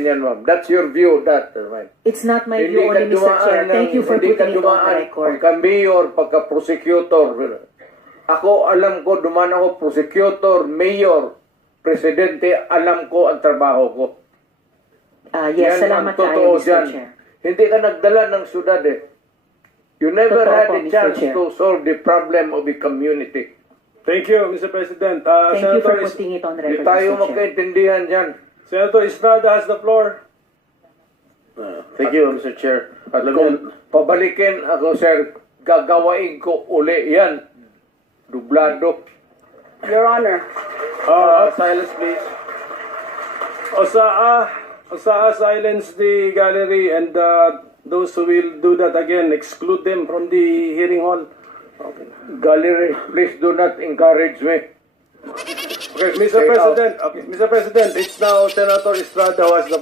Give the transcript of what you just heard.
Yan, ma'am. That's your view, that, right? It's not my view only, Mr. Chair. Thank you for putting it on the record. Pagka-mayor, pagka-prosecutor. Ako, alam ko, duman ako, prosecutor, mayor, presidente, alam ko ang trabaho ko. Yes, Yan salamat ang totoo tayo, Mr. dyan. Chair. Hindi ka nagdala ng syudad eh. You never Totoo had po, a Mr. chance Chair. to solve the problem of the community. Thank you, Mr. President. Thank you for Senator, putting it on Hindi record, tayo Mr. Chair. magkaintindihan dyan. Senator Estrada has the floor. Thank you, Mr. Chair. At kung pabalikin ako, sir, gagawain ko uli yan. Dublado. Your Honor. Silence, please. Osaa, silence the gallery and those who will do that again, exclude them from the hearing hall. Gallery, please do not encourage me. Okay, Mr. President, it's now Senator Estrada who has the